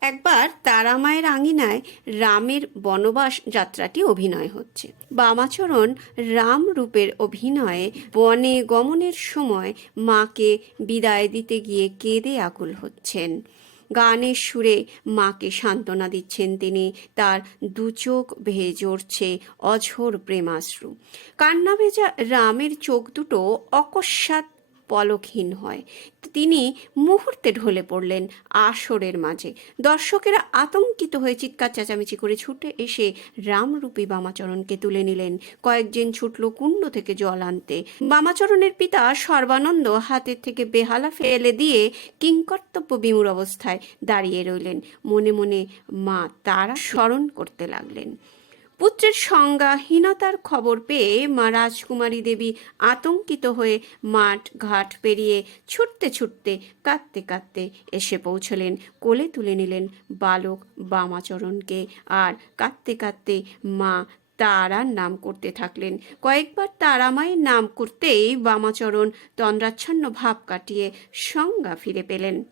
একবার তারামায়ের আঙিনায় রামের বনবাস যাত্রাটি অভিনয় হচ্ছে। বামাচরণ রাম রূপের অভিনয়ে বনে গমনের সময় মাকে বিদায় দিতে গিয়ে কেঁদে আকুল হচ্ছেন। গানের সুরে মাকে সান্ত্বনা দিচ্ছেন তিনি। তার দু চোখ ভেয়ে জড়ছে অঝোর প্রেমাশ্রু। কান্না ভেজা রামের চোখ দুটো অকস্মাৎ পলকহীন হয়। তিনি মুহূর্তে ঢলে পড়লেন আসরের মাঝে। দর্শকেরা আতঙ্কিত হয়ে চিৎকার চেঁচামেচি করে ছুটে এসে রামরূপী বামাচরণকে তুলে নিলেন। কয়েকজন ছুটল কুণ্ড থেকে জল আনতে। বামাচরণের পিতা সর্বানন্দ হাতের থেকে বেহালা ফেলে দিয়ে কিংকর্তব্য বিমূর অবস্থায় দাঁড়িয়ে রইলেন। মনে মনে মা তারা স্মরণ করতে লাগলেন। পুত্রের সংজ্ঞাহীনতার খবর পেয়ে মা রাজকুমারী দেবী আতঙ্কিত হয়ে মাঠ ঘাট পেরিয়ে ছুটতে ছুটতে কাঁদতে কাঁদতে এসে পৌঁছলেন। কোলে তুলে নিলেন বালক বামাচরণকে আর কাঁদতে কাঁদতে মা তারার নাম করতে থাকলেন। কয়েকবার তারামায়ের নাম করতেই বামাচরণ তন্দ্রাচ্ছন্ন ভাব কাটিয়ে সংজ্ঞা ফিরে পেলেন।